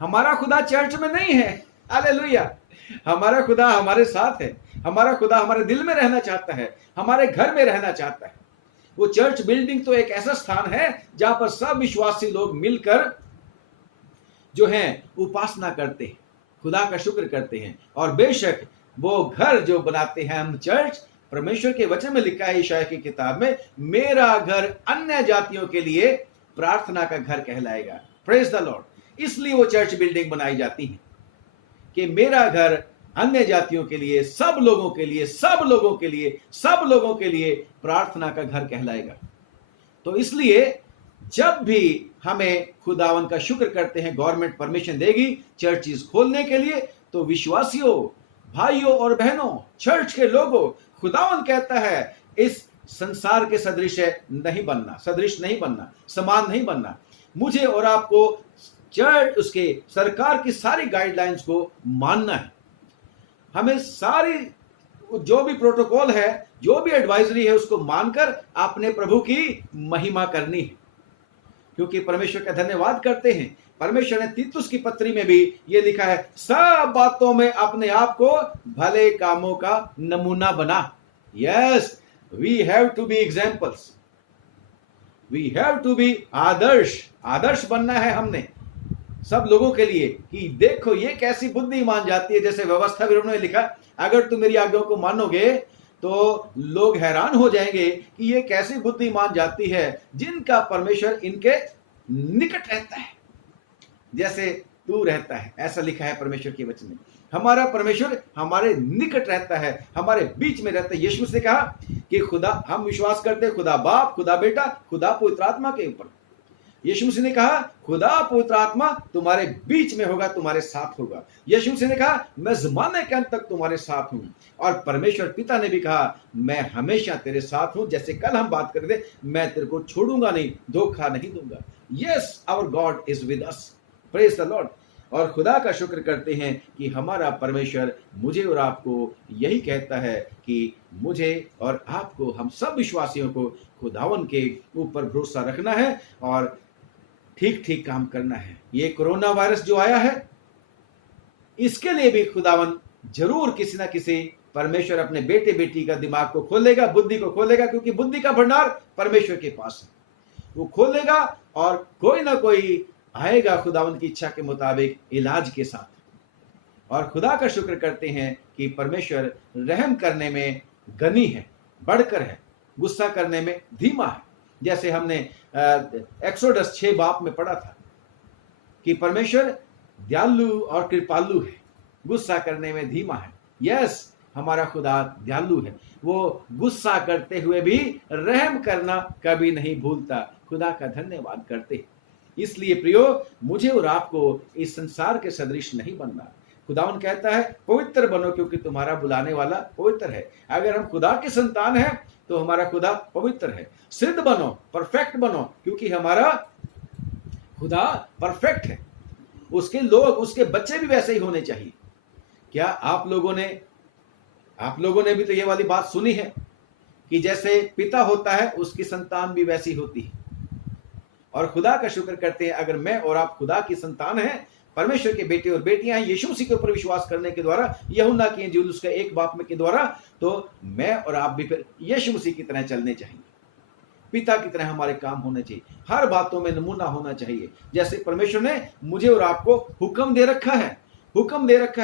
हमारा खुदा चर्च में नहीं है। हालेलुया। हमारा खुदा हमारे साथ है। हमारा खुदा हमारे दिल में रहना चाहता है, हमारे घर में रहना चाहता है। वो चर्च बिल्डिंग तो एक ऐसा स्थान है जहां पर सब विश्वासी लोग मिलकर जो हैं उपासना करते हैं, खुदा का शुक्र करते हैं। और बेशक वो घर जो बनाते हैं हम चर्च, परमेश्वर के वचन में लिखा है यशायाह की किताब में, मेरा घर अन्य जातियों के लिए प्रार्थना का घर कहलाएगा। Praise the Lord. इसलिए वो चर्च बिल्डिंग बनाई जाती है कि मेरा घर अन्य जातियों के लिए, सब लोगों के लिए, सब लोगों के लिए, सब लोगों के लिए प्रार्थना का घर कहलाएगा। तो इसलिए जब भी हमें खुदावन का शुक्र करते हैं, गवर्नमेंट परमिशन देगी चर्चेस खोलने के लिए, तो विश्वासियों, भाइयों और बहनों, चर्च के लोगों, खुदावन कहता है इस संसार के सदृश नहीं बनना, सदृश नहीं बनना, समान नहीं बनना। मुझे और आपको चर्च, उसके सरकार की सारी गाइडलाइंस को मानना है। हमें सारी जो भी प्रोटोकॉल है, जो भी एडवाइजरी है, उसको मानकर अपने प्रभु की महिमा करनी है, क्योंकि परमेश्वर का धन्यवाद करते हैं। परमेश्वर ने तीतुस की पत्री में भी ये लिखा है, सब बातों में अपने आप को भले कामों का नमूना बना। Yes, we have to be examples, we have to be आदर्श। आदर्श बनना है हमने सब लोगों के लिए कि देखो ये कैसी बुद्धि मान जाती है। जैसे व्यवस्था विवरण में लिखा, अगर तुम मेरी आज्ञाओं को मानोगे तो लोग हैरान हो जाएंगे कि ये कैसी बुद्धिमान जाति है जिनका परमेश्वर इनके निकट रहता है, जैसे तू रहता है। ऐसा लिखा है परमेश्वर के वचन में, हमारा परमेश्वर हमारे निकट रहता है, हमारे बीच में रहता है। यीशु ने कहा कि खुदा, हम विश्वास करते हैं खुदा बाप, खुदा बेटा, खुदा पवित्र आत्मा के ऊपर। यीशु मसीह ने कहा खुदा पवित्र आत्मा तुम्हारे बीच में होगा, तुम्हारे साथ होगा। यीशु मसीह ने कहा मैं ज़माने के अंत तक तुम्हारे साथ हूं। और परमेश्वर पिता ने भी कहा मैं हमेशा तेरे साथ हूं। जैसे कल हम बात कर रहे थे, मैं तेरे को छोड़ूंगा नहीं, धोखा नहीं दूंगा। Yes, our God is with us, praise the Lord. और खुदा का शुक्र करते हैं कि हमारा परमेश्वर मुझे और आपको यही कहता है कि मुझे और आपको, हम सब विश्वासियों को खुदावन के ऊपर भरोसा रखना है और ठीक ठीक काम करना है। ये कोरोना वायरस जो आया है, इसके लिए भी खुदावन जरूर किसी ना किसी परमेश्वर अपने बेटे बेटी का दिमाग को खोलेगा, बुद्धि को खोलेगा, क्योंकि बुद्धि का भंडार परमेश्वर के पास है। वो खोलेगा और कोई ना कोई आएगा खुदावन की इच्छा के मुताबिक इलाज के साथ। और खुदा का शुक्र करते हैं कि परमेश्वर रहम करने में गनी है, बढ़कर है, गुस्सा करने में धीमा है। जैसे हमने एक्सोडस 6 बाप में पढ़ा था कि परमेश्वर दयालु और कृपालु है, गुस्सा करने में धीमा है। यस, हमारा खुदा दयालु है, वो गुस्सा करते हुए भी रहम करना कभी नहीं भूलता। खुदा का धन्यवाद करते हैं। इसलिए प्रियो, मुझे और आपको इस संसार के सदृश नहीं बनना। खुदावन कहता है पवित्र बनो क्योंकि तुम्हारा बुलाने वाला पवित्र है। अगर हम खुदा के संतान हैं तो हमारा खुदा पवित्र है। सिद्ध बनो, परफेक्ट बनो, क्योंकि हमारा खुदा परफेक्ट है। उसके लोग, उसके बच्चे भी वैसे ही होने चाहिए। क्या आप लोगों ने भी तो ये वाली बात सुनी है कि जैसे पिता होता है उसकी संतान भी वैसी होती है। और खुदा का शुक्र करते हैं, अगर मैं और आप खुदा की संतान हैं, परमेश्वर के बेटे और बेटियां हैं, यीशु मसीह के ऊपर विश्वास करने के द्वारा, यूहन्ना की इंजील उसका 1 बाप में के द्वारा, तो मैं और आप भी फिर यीशु मसीह की तरह चलने चाहिए। पिता की तरह हमारे काम होने चाहिए, हर बातों में नमूना होना चाहिए। जैसे परमेश्वर ने मुझे और आपको हुक्म दे रखा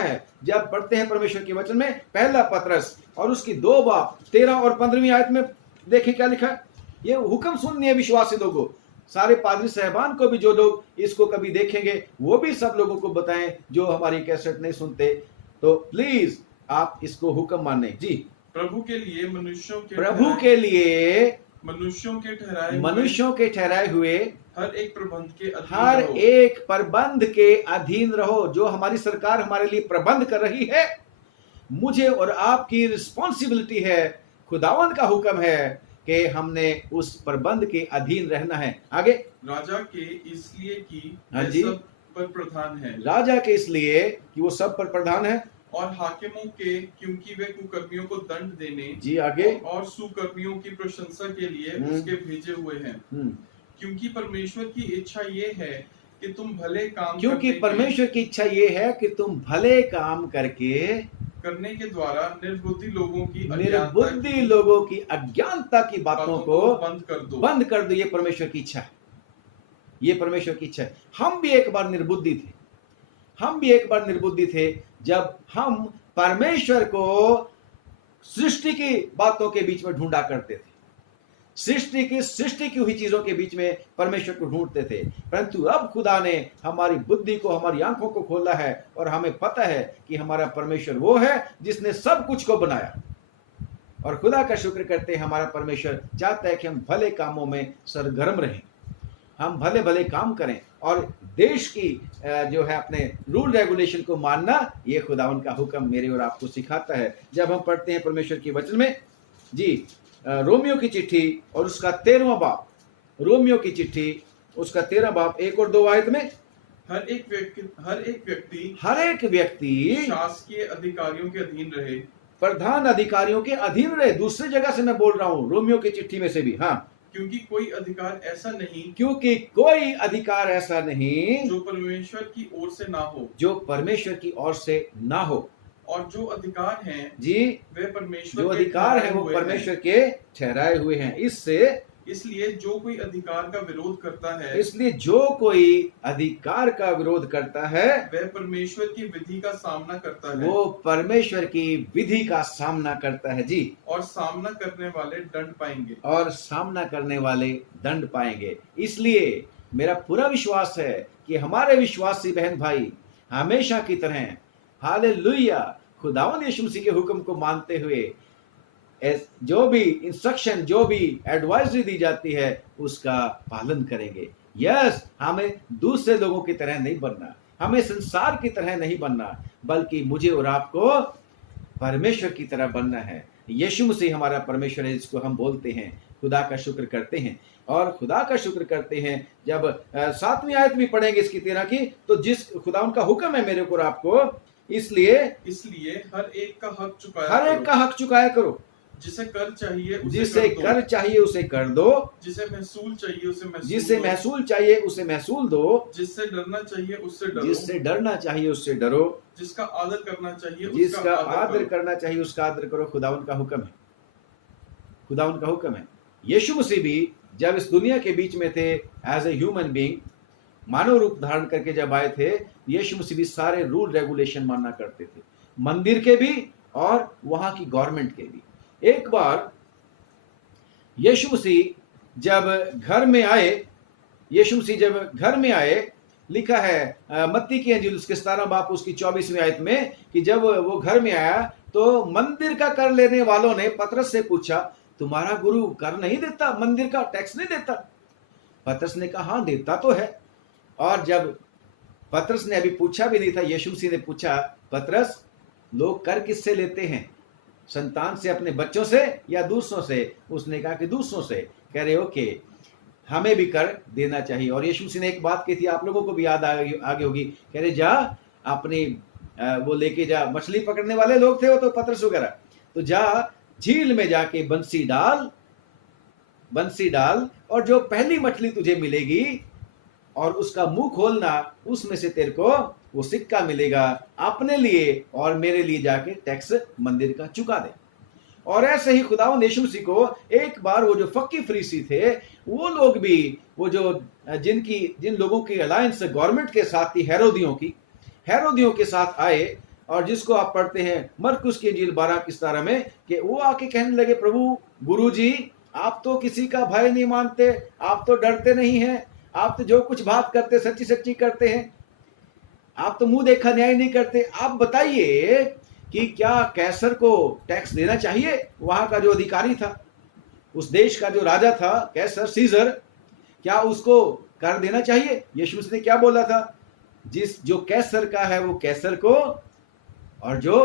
है। जब पढ़ते हैं परमेश्वर के वचन में पहला पतरस और उसकी 2 बाप 13 और 15वीं आयत में, देखिए क्या लिखा है। ये हुक्म सुननी है विश्वासी लोगों, सारे पादरी साहबान को भी, जो लोग इसको कभी देखेंगे वो भी सब लोगों को बताएं जो हमारी कैसेट नहीं सुनते। तो प्लीज आप इसको हुक्म माने जी। प्रभु के लिए मनुष्यों के ठहराए हुए हर एक प्रबंध के अधीन रहो। जो हमारी सरकार हमारे लिए प्रबंध कर रही है, मुझे और आपकी रिस्पॉन्सिबिलिटी है, खुदावन का हुक्म है कि हमने उस प्रबंध के अधीन रहना है। आगे, राजा के इसलिए कि हाँ वे जी, सब पर प्रधान है। राजा के इसलिए कि वो सब पर प्रधान है, और हाकिमों के क्योंकि वे कुकर्मियों को दंड देने जी आगे, और सुकर्मियों की प्रशंसा के लिए उसके भेजे हुए हैं। क्योंकि परमेश्वर की इच्छा ये है कि तुम भले काम करने के द्वारा निर्बुद्धि लोगों की अज्ञानता की बातों को बंद कर दो। ये परमेश्वर की इच्छा है। हम भी एक बार निर्बुद्धि थे जब हम परमेश्वर को सृष्टि की बातों के बीच में ढूंढा करते थे, सृष्टि की हुई चीजों के बीच में परमेश्वर को ढूंढते थे। परंतु अब खुदा ने हमारी बुद्धि को, हमारी आंखों को खोला है और हमें पता है कि हमारा परमेश्वर वो है जिसने सब कुछ को बनाया। और खुदा का शुक्र करते हैं, हमारा परमेश्वर चाहता है कि हम भले कामों में सरगर्म रहें, हम भले भले काम करें और देश की जो है अपने रूल रेगुलेशन को मानना, ये खुदावन का हुक्म मेरे और आपको सिखाता है। जब हम पढ़ते हैं परमेश्वर के वचन में जी, रोमियो की चिट्ठी और उसका 13वां बाप, रोमियो की चिट्ठी उसका 13 बाप 1 और 2 आयत में, हर एक व्यक्ति शासकीय अधिकारियों के अधीन रहे, प्रधान अधिकारियों के अधीन रहे। दूसरी जगह से मैं बोल रहा हूं, रोमियो की चिट्ठी में से भी, हाँ, क्योंकि कोई अधिकार ऐसा नहीं जो परमेश्वर की ओर से ना हो, और जो अधिकार हैं जी, वे परमेश्वर जो अधिकार हैं वो परमेश्वर के ठहराए हुए हैं। इससे इसलिए जो कोई अधिकार का विरोध करता है इसलिए जो कोई अधिकार का विरोध करता है वह परमेश्वर की विधि का सामना करता है वो परमेश्वर की विधि का सामना करता है जी, और सामना करने वाले दंड पाएंगे। और सामना करने वाले दंड पाएंगे। इसलिए मेरा पूरा विश्वास है कि हमारे विश्वासी बहन भाई हमेशा की तरह हालेलुया खुदावंद यीशु मसीह के हुक्म को मानते हुए जो भी इंस्ट्रक्शन, जो भी एडवाइजरी दी जाती है उसका पालन करेंगे। यस, हमें दूसरे लोगों की तरह नहीं बनना, हमें संसार की तरह नहीं बनना, बल्कि मुझे और आपको परमेश्वर की तरह बनना है। यीशु मसीह हमारा परमेश्वर है जिसको हम बोलते हैं। खुदा का शुक्र करते हैं, और खुदा का शुक्र करते हैं जब 7वीं आयत भी पढ़ेंगे इसकी 13 की, तो जिस खुदा उनका हुक्म है मेरे को और आपको, इसलिए हर एक का हक चुकाया हर एक का हक चुकाया करो। जिसे कर चाहिए जिसे कर चाहिए उसे कर दो, जिसे महसूल चाहिए उसे जिसे महसूल चाहिए उसे महसूल दो, जिससे डरना चाहिए उससे डरो, जिससे डरना चाहिए उससे डरो, जिसका आदर करना चाहिए जिसका आदर करना चाहिए उसका आदर करो। खुदावन का हुक्म है, खुदावन का हुक्म है। यीशु मसीह भी जब इस दुनिया के बीच में थे एज ए ह्यूमन बीइंग, मानव रूप धारण करके जब आए थे, यीशु मसीह भी सारे रूल रेगुलेशन मानना करते थे, मंदिर के भी और वहां की गवर्नमेंट के भी। एक बार यीशु मसीह जब घर में आए, लिखा है मत्ती की अंजील उसके 17 बाब उसकी 24वीं आयत में कि जब वो घर में आया तो मंदिर का कर लेने वालों ने पतरस से पूछा, तुम्हारा गुरु कर नहीं देता, मंदिर का टैक्स नहीं देता? पतरस ने कहा हाँ देता तो है। और जब पतरस ने अभी पूछा भी नहीं था, यीशु मसीह ने पूछा, पतरस लोग कर किससे लेते हैं, संतान से, अपने बच्चों से या दूसरों से? उसने कहा कि दूसरों से। कह रहे ओके, हमें भी कर देना चाहिए। और यीशु मसीह ने एक बात कही थी, आप लोगों को भी याद आगे होगी, कह रहे जा अपनी वो लेके जा, मछली पकड़ने वाले लोग थे वो तो पतरस वगैरह, तो जा झील में जाके बंसी डाल और जो पहली मछली तुझे मिलेगी और उसका मुंह खोलना, उसमें से तेरे को वो सिक्का मिलेगा, अपने लिए और मेरे लिए जाके टैक्स मंदिर का चुका दे। और ऐसे ही खुदावंद यीशु मसीह को एक बार वो जो फक्की फरीसी थे, वो लोग भी, वो जो जिन लोगों की अलायंस गवर्नमेंट के साथ थी, हेरोदियों के साथ आए, और जिसको आप पढ़ते हैं मरकुस की इंजील 12 की 17 में, कि वो आके कहने लगे, प्रभु गुरुजी आप तो किसी का भय नहीं मानते, आप तो डरते नहीं हैं, आप तो जो कुछ बात करते सच्ची सच्ची करते हैं, आप तो मुंह देखा न्याय नहीं करते। आप बताइए कि क्या कैसर को टैक्स देना चाहिए? वहां का जो अधिकारी था, उस देश का जो राजा था कैसर, सीजर, क्या उसको कर देना चाहिए? यीशु मसीह ने क्या बोला था, जो कैसर का है वो कैसर को, और जो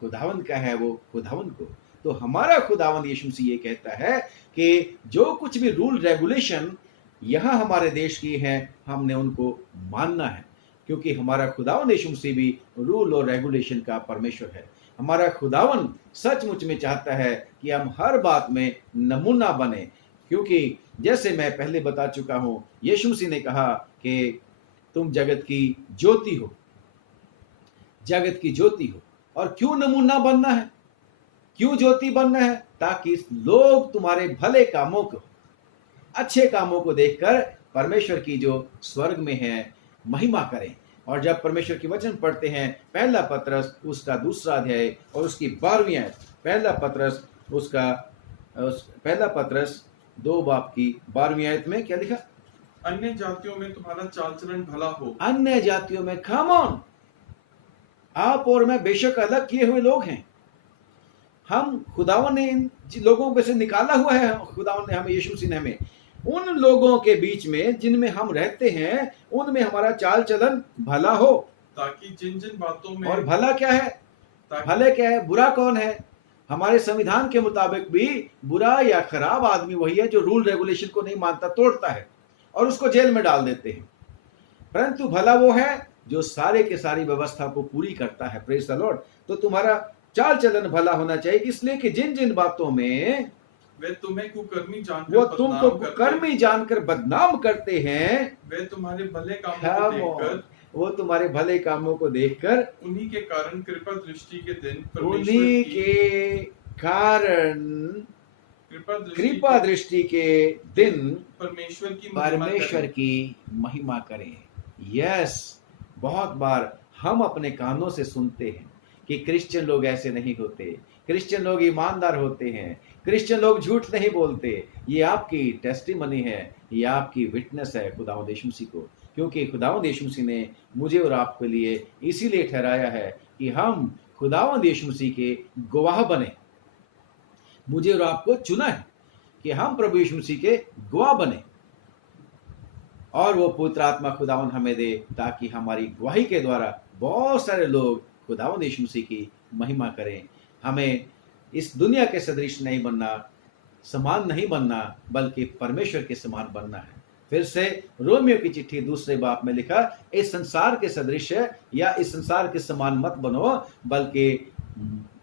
खुदावंद का है वो खुदावंद को। तो हमारा खुदावंद यीशु मसीह ये कहता है कि जो कुछ भी रूल रेगुलेशन यहाँ हमारे देश की है, हमने उनको मानना है, क्योंकि हमारा खुदावंद यीशु मसीह भी रूल और रेगुलेशन का परमेश्वर है। हमारा खुदावंद सचमुच में चाहता है कि हम हर बात में नमूना बने, क्योंकि जैसे मैं पहले बता चुका हूं, यीशु मसीह ने कहा कि तुम जगत की ज्योति हो, जगत की ज्योति हो। और क्यों नमूना बनना है, क्यों ज्योति बनना है? ताकि लोग तुम्हारे भले कामों को, अच्छे कामों को देखकर परमेश्वर की जो स्वर्ग में है महिमा करें। और जब परमेश्वर की वचन पढ़ते हैं, पहला पतरस उसका 2 अध्याय और उसकी 12वीं आयत, पहला पतरस 2 बाब की 12वीं आयत में क्या लिखा? अन्य जातियों में तुम्हारा चाल चलन भला हो। अन्य जातियों में, कम ऑन, आप और मैं बेशक अलग किए हुए लोग हैं, हम खुदावन ने इन लोगों में से निकाला हुआ है, खुदावन ने हमें, यीशु मसीह ने हमें उन लोगों के बीच में जिनमें हम रहते हैं, उनमें हमारा चाल चलन भला हो, ताकि जिन जिन बातों में, और भला क्या है, भले क्या है, बुरा कौन है? हमारे संविधान के मुताबिक भी बुरा या खराब आदमी वही है जो रूल रेगुलेशन को नहीं मानता, तोड़ता है और उसको जेल में डाल देते हैं। परंतु भला वो है जो सारे के सारी व्यवस्था को पूरी करता है। Praise the Lord. तो तुम्हारा चाल चलन भला होना चाहिए, इसलिए कि जिन जिन बातों में वे तुम्हें कुकर्मी जानकर, वो तुमको कुकर्मी जानकर बदनाम करते हैं, वे तुम्हारे भले कामों को देखकर, वो तुम्हारे भले कामों को देखकर, उन्हीं के कारण कृपा दृष्टि के दिन, कृपा दृष्टि के दिन परमेश्वर की महिमा करें। यस, बहुत बार हम अपने कानों से सुनते हैं कि क्रिश्चियन लोग ऐसे नहीं होते, क्रिश्चियन लोग ईमानदार होते हैं, क्रिश्चियन लोग झूठ नहीं बोलते। ये आपकी टेस्टिमनी है, ये आपकी विटनेस है खुदावंद यीशु मसीह को, क्योंकि खुदावंद यीशु मसीह ने मुझे और आपके लिए इसीलिए ठहराया है कि हम खुदावंद यीशु मसीह के गवाह बने। मुझे और आपको चुना है कि हम प्रभु यीशु मसीह के गवाह बने, और वो पवित्र आत्मा खुदावंद हमें दे ताकि हमारी गवाही के द्वारा बहुत सारे लोग खुदावंद यीशु मसीह की महिमा करें। हमें इस दुनिया के सदृश नहीं बनना, समान नहीं बनना, बल्कि परमेश्वर के समान बनना है। फिर से रोमियो की चिट्ठी 2 बाब में लिखा, इस संसार के सदृश या इस संसार के समान मत बनो, बल्कि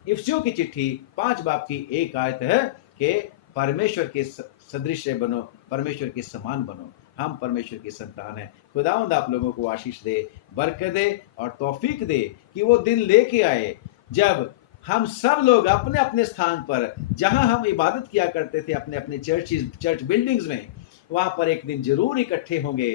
इफिसियों की चिट्ठी 5 बाब की 1 आयत है कि परमेश्वर के सदृश बनो, परमेश्वर के समान बनो। हम परमेश्वर की संतान हैं। खुदावंद आप लोगों को आशीष दे, बरकत दे और तौफीक दे कि वो दिन लेके आए जब हम सब लोग अपने अपने स्थान पर, जहां हम इबादत किया करते थे अपने अपने चर्च बिल्डिंग्स में, वहां पर एक दिन जरूर इकट्ठे होंगे।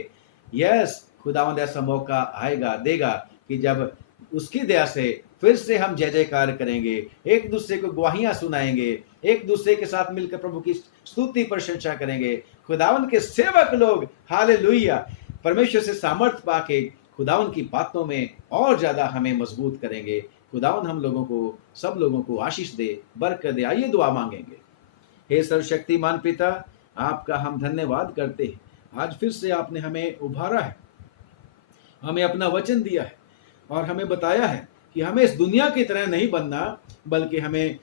यस, खुदावंद ऐसा मौका आएगा, देगा कि जब उसकी दया से फिर से हम जय जयकार करेंगे, एक दूसरे को गवाहियां सुनाएंगे, एक दूसरे के साथ मिलकर प्रभु की स्तुति प्रशंसा करेंगे। खुदावंद के सेवक लोग हालेलुया परमेश्वर से सामर्थ पाके खुदावंद की बातों में और ज्यादा हमें मजबूत करेंगे। खुदावंद हम लोगों को, सब लोगों को आशीष दे, बरकत दे। आइए दुआ मांगेंगे। हे सर्वशक्तिमान पिता, आपका हम धन्यवाद करते हैं। आज फिर से आपने हमें उभारा है, हमें अपना वचन दिया है और हमें बताया है कि हमें इस दुनिया की तरह नहीं बनना, बल्कि हमें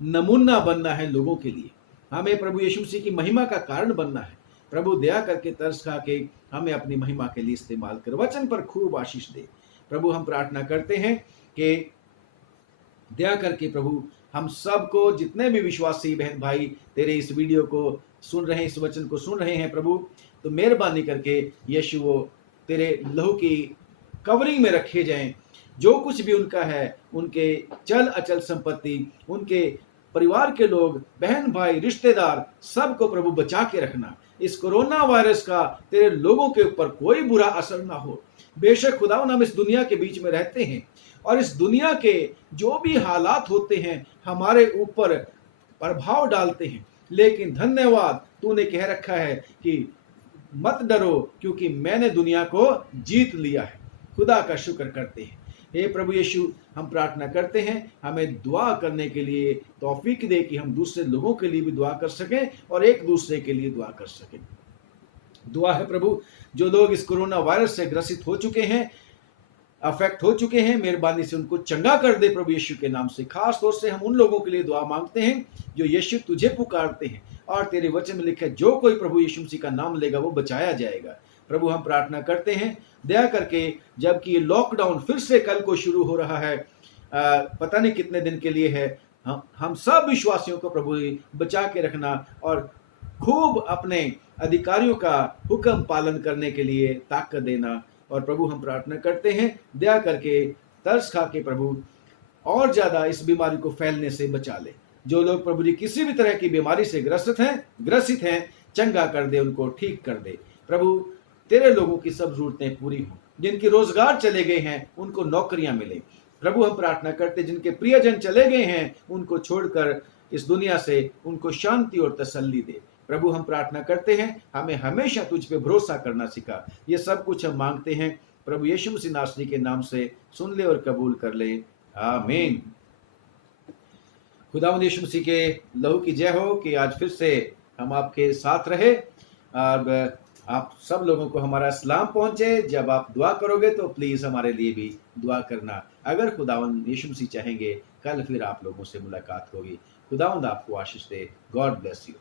नमूना बनना है लोगों के लिए। हमें प्रभु यीशु मसीह की महिमा का कारण बनना है। प्रभु दया करके, तरस खा के हमें अपनी महिमा के लिए इस्तेमाल कर, वचन पर खूब आशीष दे। प्रभु हम प्रार्थना करते हैं कि दया करके प्रभु हम सबको, जितने भी विश्वासी बहन भाई तेरे इस वीडियो को सुन रहे हैं, इस वचन को सुन रहे हैं प्रभु, तो मेहरबानी करके यीशु वो तेरे लहू की कवरिंग में रखे जाएं। जो कुछ भी उनका है, उनके चल अचल संपत्ति, उनके परिवार के लोग, बहन भाई, रिश्तेदार, सबको प्रभु बचा के रखना। इस कोरोना वायरस का तेरे लोगों के ऊपर कोई बुरा असर ना हो। बेशक खुदावन हम इस दुनिया के बीच में रहते हैं और इस दुनिया के जो भी हालात होते हैं हमारे ऊपर प्रभाव डालते हैं, लेकिन धन्यवाद, तूने कह रखा है कि मत डरो क्योंकि मैंने दुनिया को जीत लिया है। खुदा का शुक्र करते हैं। हे प्रभु यीशु, हम प्रार्थना करते हैं हमें दुआ करने के लिए तौफीक दे कि हम दूसरे लोगों के लिए भी दुआ कर सकें और एक दूसरे के लिए दुआ कर सकें। दुआ है प्रभु, जो लोग इस कोरोना वायरस से ग्रसित हो चुके हैं, अफेक्ट हो चुके हैं, मेहरबानी से उनको चंगा कर दे प्रभु यीशु के नाम से। खास तौर से हम उन लोगों के लिए दुआ मांगते हैं जो यीशु तुझे पुकारते हैं और तेरे वचन में लिखा है जो कोई प्रभु यीशु मसीह का नाम लेगा वो बचाया जाएगा। प्रभु हम प्रार्थना करते हैं दया करके, जबकि ये लॉकडाउन फिर से कल को शुरू हो रहा है, पता नहीं कितने दिन के लिए है, हम सब विश्वासियों को प्रभु बचा के रखना और खूब अपने अधिकारियों का हुक्म पालन करने के लिए ताकत देना। और प्रभु हम प्रार्थना करते हैं दया करके, तरस खा के प्रभु और ज्यादा इस बीमारी को फैलने से बचा ले। जो लोग प्रभु जी किसी भी तरह की बीमारी से ग्रसित हैं, चंगा कर दे, उनको ठीक कर दे। प्रभु तेरे लोगों की सब जरूरतें पूरी हों, जिनके रोजगार चले गए हैं उनको नौकरियां मिले। प्रभु हम प्रार्थना करते जिनके प्रियजन चले गए हैं उनको छोड़कर इस दुनिया से उनको शांति और तसल्ली दे। प्रभु हम प्रार्थना करते हैं हमें हमेशा तुझ पे भरोसा करना सिखा। ये सब कुछ हम मांगते हैं प्रभु यीशु मसीह नासरी के नाम से, सुन ले और कबूल कर ले, आमीन। खुदावंद यीशु मसीह के लहू की जय हो कि आज फिर से हम आपके साथ रहे। अब आप सब लोगों को हमारा सलाम पहुंचे। जब आप दुआ करोगे तो प्लीज हमारे लिए भी दुआ करना। अगर खुदावंद यीशु मसीह चाहेंगे कल फिर आप लोगों से मुलाकात होगी। खुदावंद आपको आशीष दे। God bless you.